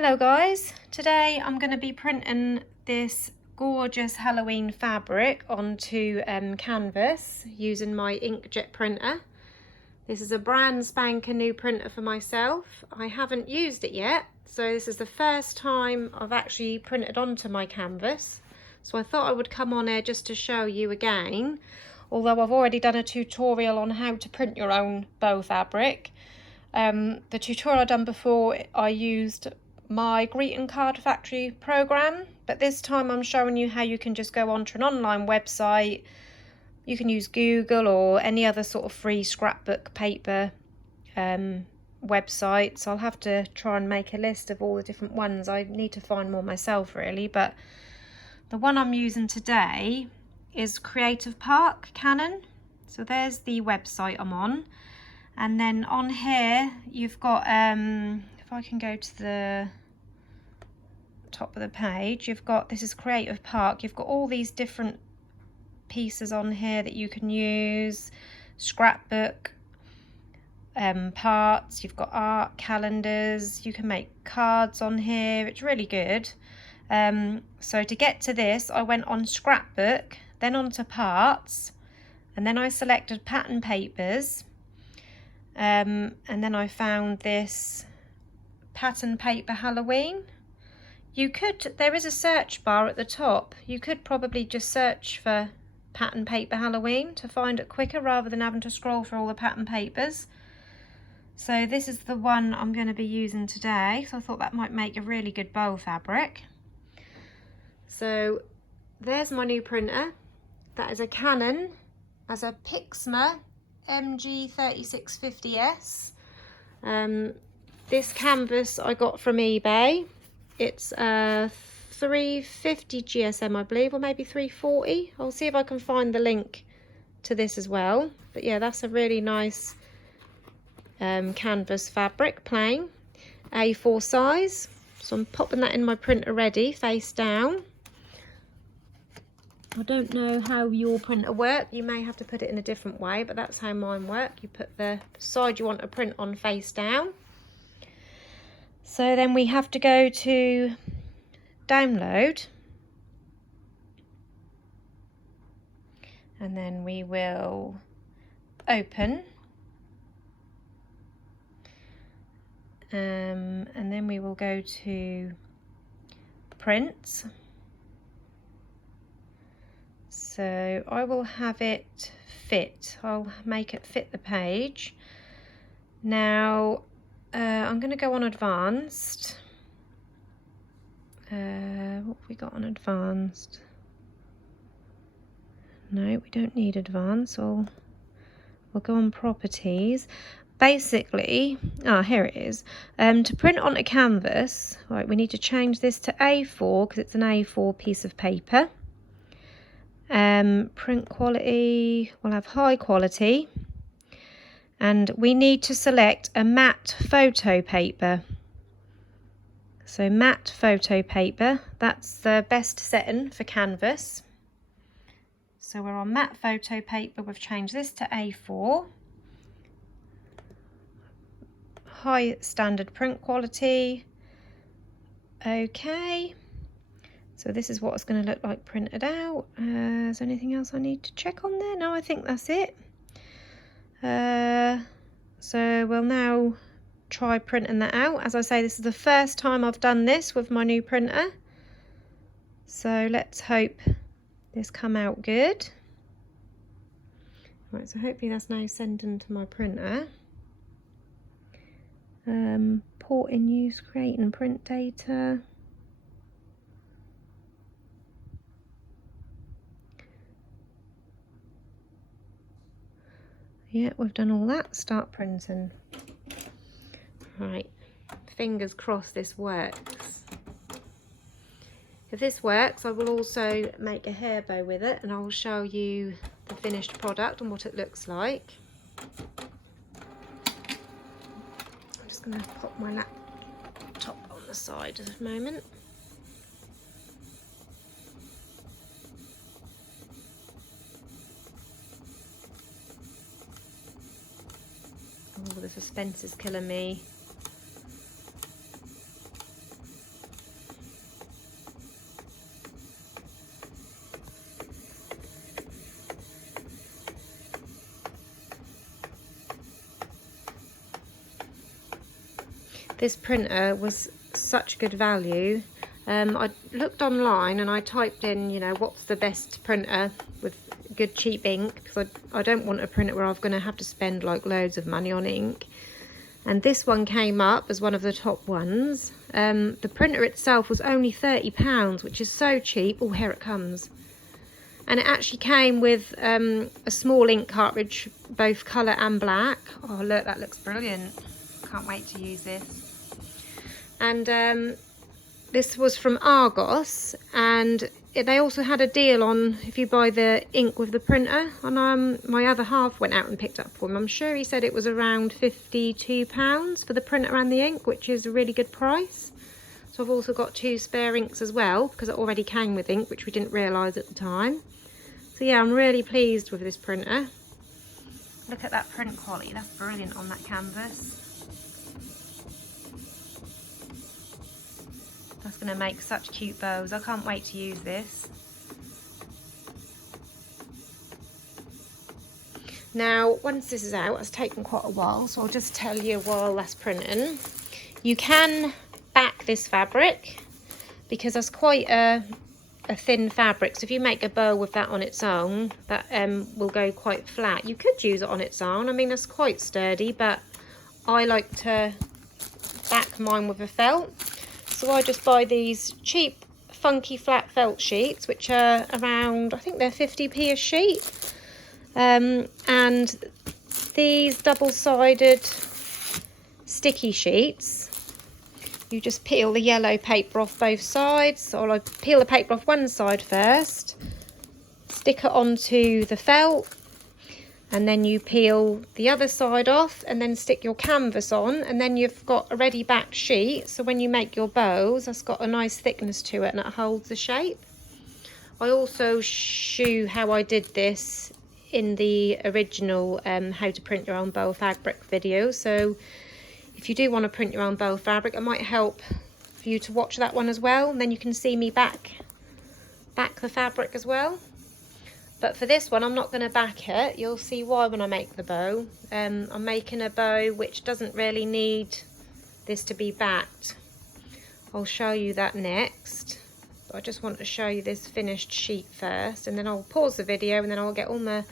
Hello guys, today I'm going to be printing this gorgeous Halloween fabric onto canvas using my inkjet printer. This is a brand spanking new printer for myself. I haven't used it yet, so this is the first time I've actually printed onto my canvas. So I thought I would come on here just to show you again, although I've already done a tutorial on how to print your own bow fabric. The tutorial I've done before, I used my greeting card factory program, but this time I'm showing you how you can just go onto an online website. You can use Google or any other sort of free scrapbook paper website. So I'll have to try and make a list of all the different ones. I need to find more myself really, but the one I'm using today is Creative Park Canon. So there's the website I'm on, and then on here you've got if I can go to the top of the page, you've got, this is Creative Park, you've got all these different pieces on here that you can use, scrapbook parts, you've got art calendars, you can make cards on here. It's really good. So to get to this, I went on scrapbook, then onto parts, and then I selected pattern papers, and then I found this pattern paper Halloween. You could, there is a search bar at the top. You could probably just search for pattern paper Halloween to find it quicker rather than having to scroll through all the pattern papers. So this is the one I'm going to be using today. So I thought that might make a really good bow fabric. So there's my new printer. That is a Canon, as a Pixma MG3650S. This canvas I got from eBay. It's 350 GSM, I believe, or maybe 340. I'll see if I can find the link to this as well. But yeah, that's a really nice canvas fabric, plain, A4 size. So I'm popping that in my printer ready, face down. I don't know how your printer works. You may have to put it in a different way, but that's how mine work. You put the side you want to print on face down. So then we have to go to download, and then we will open, and then we will go to print. So I will have it fit. I'll make it fit the page. Now I'm going to go on advanced. What have we got on advanced? No, we don't need advanced. We'll go on properties. Basically, here it is. To print on a canvas, right, we need to change this to A4 because it's an A4 piece of paper. Print quality, we'll have high quality. And we need to select a matte photo paper. So matte photo paper, that's the best setting for canvas. So we're on matte photo paper. We've changed this to A4. High standard print quality. Okay. So this is what it's going to look like printed out. Is there anything else I need to check on there? No, I think that's it. So we'll now try printing that out. As I say, this is the first time I've done this with my new printer. So let's hope this come out good. Right, so hopefully that's now sending to my printer. Port in use, create and print data. Yeah, we've done all that. Start printing. Right, fingers crossed this works. If this works, I will also make a hair bow with it, and I'll show you the finished product and what it looks like. I'm just going to pop my laptop on the side at the moment. Oh, the suspense is killing me. this printer was such good value. I looked online and I typed in, you know, what's the best printer with good cheap ink, because I don't want a printer where I'm going to have to spend like loads of money on ink. And this one came up as one of the top ones. The printer itself was only £30, which is so cheap. Oh, here it comes. And it actually came with a small ink cartridge, both colour and black. Oh look, that looks brilliant. Can't wait to use this. And this was from Argos, and they also had a deal on if you buy the ink with the printer. And my other half went out and picked up for him. I'm sure he said it was around £52 for the printer and the ink, which is a really good price. So I've also got 2 spare inks as well, because it already came with ink, which we didn't realise at the time. So yeah, I'm really pleased with this printer. Look at that print quality, that's brilliant on that canvas. That's going to make such cute bows. I can't wait to use this. Now, once this is out, it's taken quite a while, so I'll just tell you while that's printing. You can back this fabric, because that's quite a thin fabric, so if you make a bow with that on its own, that will go quite flat. You could use it on its own. I mean, it's quite sturdy, but I like to back mine with a felt. So I just buy these cheap, funky flat felt sheets, which are around, I think they're 50p a sheet. And these double-sided sticky sheets, you just peel the yellow paper off both sides. So I peel the paper off one side first, stick it onto the felt, and then you peel the other side off and then stick your canvas on, and then you've got a ready back sheet. So when you make your bows, that's got a nice thickness to it and it holds the shape. I also show how I did this in the original how to print your own bow fabric video. So if you do want to print your own bow fabric, it might help for you to watch that one as well, and then you can see me back the fabric as well. But for this one, I'm not going to back it. You'll see why when I make the bow. I'm making a bow which doesn't really need this to be backed. I'll show you that next. But I just want to show you this finished sheet first, and then I'll pause the video and then I'll get all my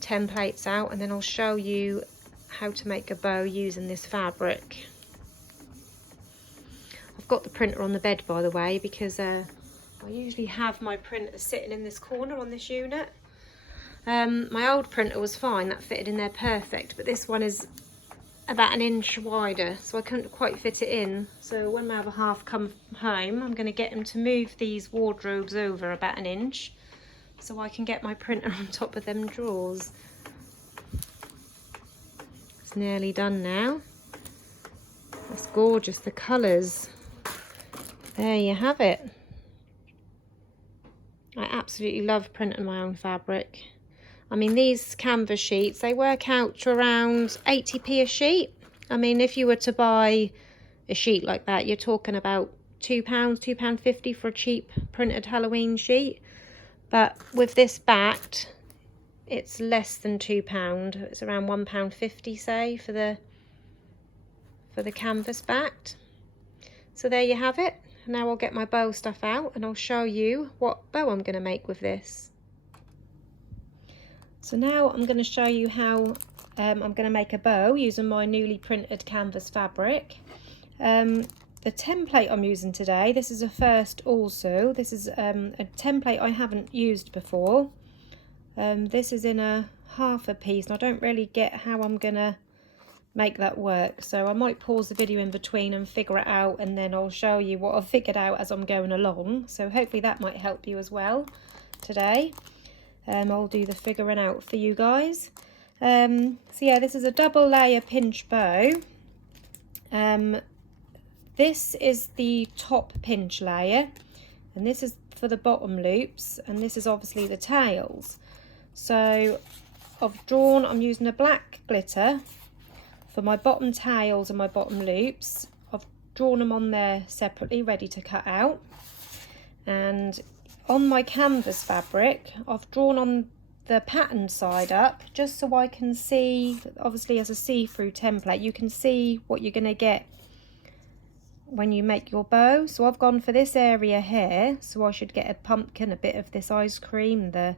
templates out, and then I'll show you how to make a bow using this fabric. I've got the printer on the bed, by the way, because I usually have my printer sitting in this corner on this unit. My old printer was fine, that fitted in there perfect, but this one is about 1 inch wider, so I couldn't quite fit it in. So when my other half come home, I'm going to get him to move these wardrobes over about 1 inch so I can get my printer on top of them drawers. It's nearly done now. That's gorgeous, the colours. There you have it. I absolutely love printing my own fabric. I mean, these canvas sheets, they work out to around 80p a sheet. I mean, if you were to buy a sheet like that, you're talking about £2, £2.50 for a cheap printed Halloween sheet. But with this backed, it's less than £2. It's around £1.50, say, for the canvas backed. So there you have it. Now I'll get my bow stuff out and I'll show you what bow I'm going to make with this. So now I'm going to show you how I'm going to make a bow using my newly printed canvas fabric. The template I'm using today, this is a first also. This is a template I haven't used before. This is in a half a piece, and I don't really get how I'm going to make that work, so I might pause the video in between and figure it out, and then I'll show you what I've figured out as I'm going along. So hopefully that might help you as well today. I'll do the figuring out for you guys. So yeah, this is a double layer pinch bow. This is the top pinch layer, and this is for the bottom loops, and this is obviously the tails. So I'm using a black glitter for my bottom tails and my bottom loops. I've drawn them on there separately, ready to cut out. And on my canvas fabric, I've drawn on the pattern side up, just so I can see, obviously as a see-through template, you can see what you're going to get when you make your bow. So I've gone for this area here, so I should get a pumpkin, a bit of this ice cream, the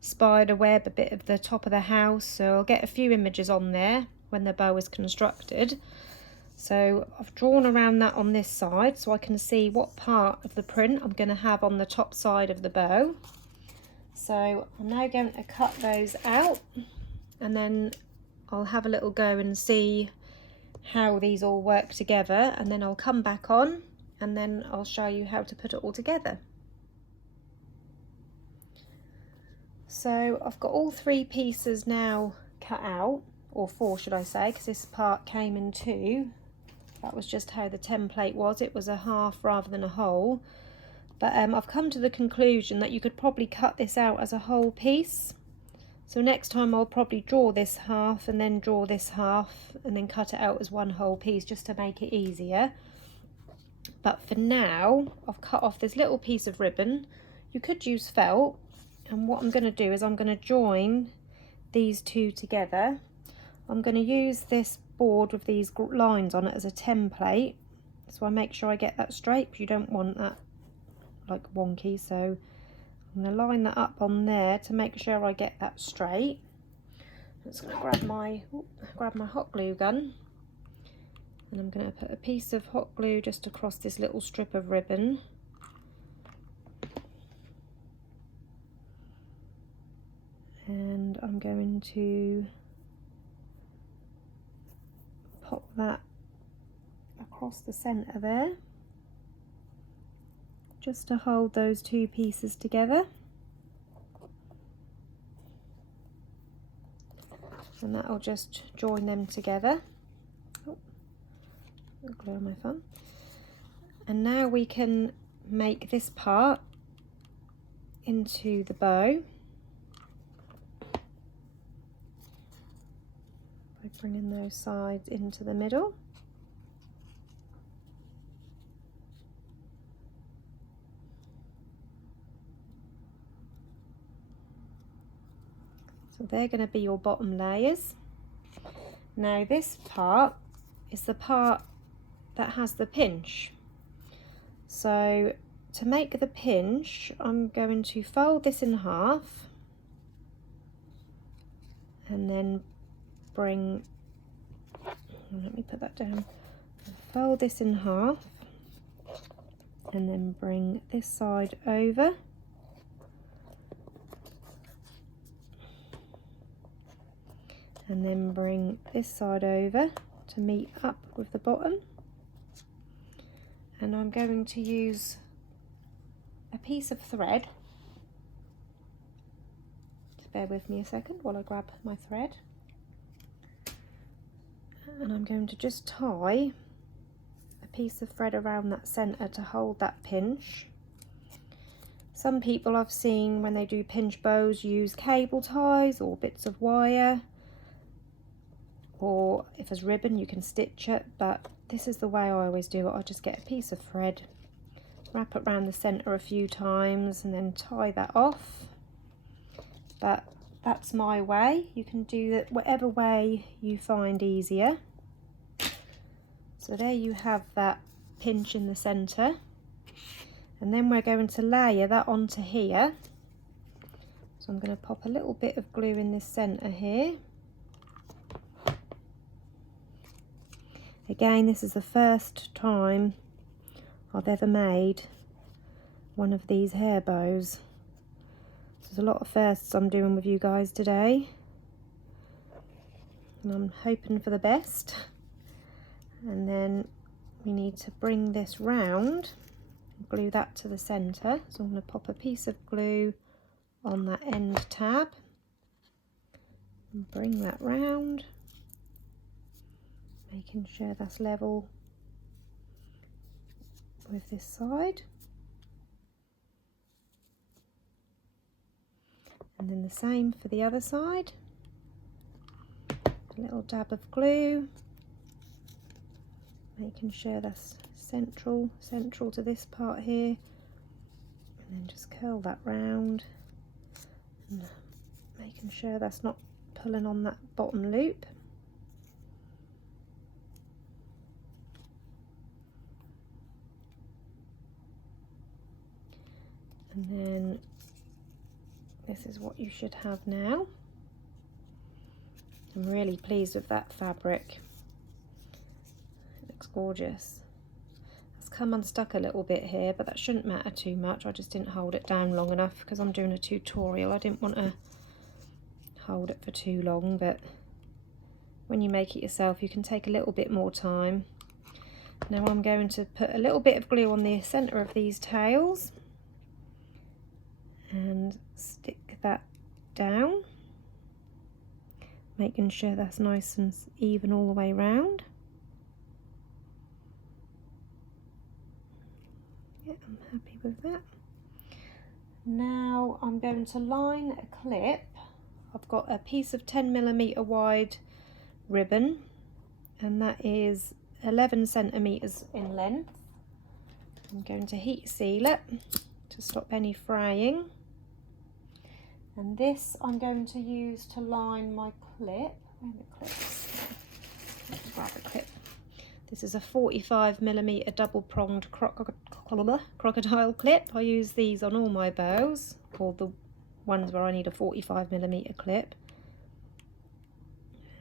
spider web, a bit of the top of the house. So I'll get a few images on there when the bow is constructed. So I've drawn around that on this side so I can see what part of the print I'm going to have on the top side of the bow. So I'm now going to cut those out, and then I'll have a little go and see how these all work together, and then I'll come back on and then I'll show you how to put it all together. So I've got all 3 pieces now cut out, or 4 should I say, because this part came in 2. That was just how the template was. It was a half rather than a whole. But I've come to the conclusion that you could probably cut this out as a whole piece. So next time I'll probably draw this half and then draw this half and then cut it out as one whole piece, just to make it easier. But for now, I've cut off this little piece of ribbon. You could use felt, and what I'm going to do is I'm going to join these 2 together. I'm going to use this board with these lines on it as a template, so I make sure I get that straight, because you don't want that like wonky. So I'm going to line that up on there to make sure I get that straight. I'm just going to grab my hot glue gun, and I'm going to put a piece of hot glue just across this little strip of ribbon. And I'm going to pop that across the centre there, just to hold those 2 pieces together. And that'll just join them together. Oh, glue on my thumb. And now we can make this part into the bow by bringing those sides into the middle. So they're going to be your bottom layers. Now this part is the part that has the pinch. So to make the pinch, I'm going to fold this in half and then let me put that down. Fold this in half and then bring this side over. And then bring this side over to meet up with the bottom. And I'm going to use a piece of thread. Just bear with me a second while I grab my thread. And I'm going to just tie a piece of thread around that centre to hold that pinch. Some people I've seen when they do pinch bows use cable ties or bits of wire, or if there's ribbon you can stitch it, but this is the way I always do it. I just get a piece of thread, wrap it around the centre a few times and then tie that off. But that's my way. You can do it whatever way you find easier. So there you have that pinch in the centre, and then we're going to layer that onto here. So I'm going to pop a little bit of glue in this centre here. Again, this is the first time I've ever made one of these hair bows. There's a lot of firsts I'm doing with you guys today, and I'm hoping for the best. And then we need to bring this round, glue that to the centre. So I'm going to pop a piece of glue on that end tab and bring that round, making sure that's level with this side. And then the same for the other side. A little dab of glue, making sure that's central to this part here, and then just curl that round and making sure that's not pulling on that bottom loop. And then this is what you should have now. I'm really pleased with that fabric. It looks gorgeous. It's come unstuck a little bit here, but that shouldn't matter too much. I just didn't hold it down long enough because I'm doing a tutorial. I didn't want to hold it for too long, but when you make it yourself you can take a little bit more time. Now I'm going to put a little bit of glue on the centre of these tails and stick that down, making sure that's nice and even all the way round. Yeah, I'm happy with that. Now I'm going to line a clip. I've got a piece of 10mm wide ribbon, and that is 11 centimeters in length. I'm going to heat seal it to stop any fraying. And this I'm going to use to line my clip. Where are the clips? Let's grab a clip. This is a 45mm double-pronged crocodile clip. I use these on all my bows, or the ones where I need a 45mm clip.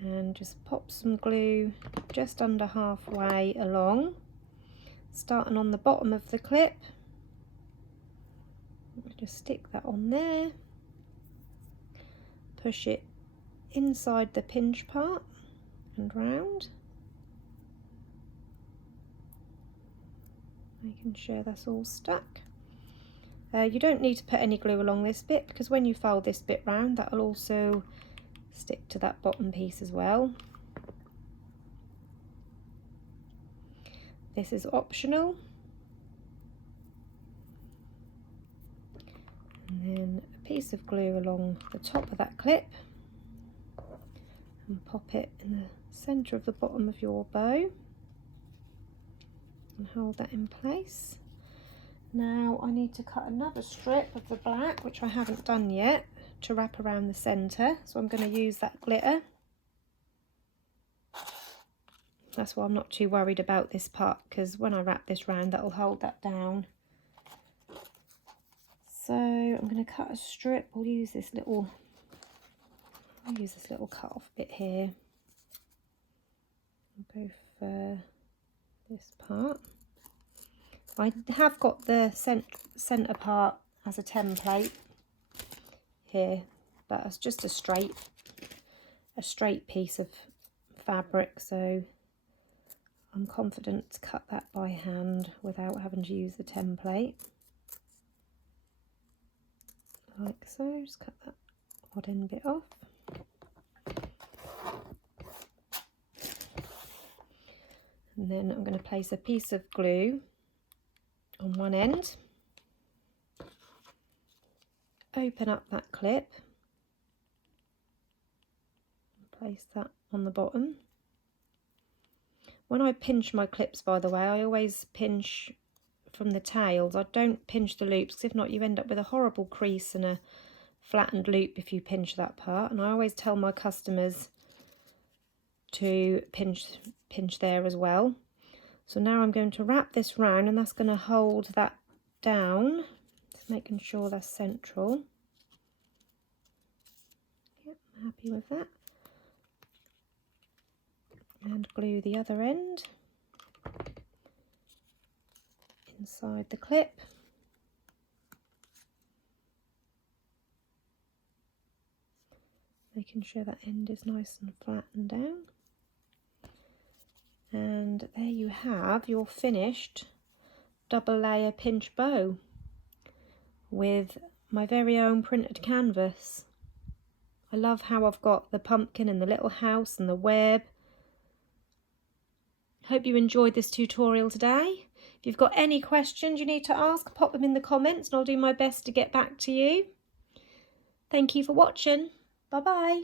And just pop some glue just under halfway along, starting on the bottom of the clip. Just stick that on there. Push it inside the pinch part and round, making sure that's all stuck. You don't need to put any glue along this bit because when you fold this bit round, that will also stick to that bottom piece as well. This is optional. And then a piece of glue along the top of that clip and pop it in the centre of the bottom of your bow and hold that in place. Now I need to cut another strip of the black, which I haven't done yet, to wrap around the centre, so I'm going to use that glitter. That's why I'm not too worried about this part, because when I wrap this round that'll hold that down. So I'm going to cut a strip. I'll use this little cut off bit here. I'll go for this part. I have got the centre part as a template here, but it's just a straight piece of fabric, so I'm confident to cut that by hand without having to use the template. Like so, just cut that odd end bit off. And then I'm going to place a piece of glue on one end, open up that clip, and place that on the bottom. When I pinch my clips, by the way, I always pinch from the tails. I don't pinch the loops, because if not you end up with a horrible crease and a flattened loop if you pinch that part. And I always tell my customers to pinch there as well. So now I'm going to wrap this round, and that's going to hold that down, just making sure that's central. Yep, I'm happy with that. And glue the other end inside the clip. Making sure that end is nice and flattened down. And there you have your finished double layer pinch bow with my very own printed canvas. I love how I've got the pumpkin and the little house and the web. Hope you enjoyed this tutorial today. If you've got any questions you need to ask, pop them in the comments and I'll do my best to get back to you. Thank you for watching. Bye bye.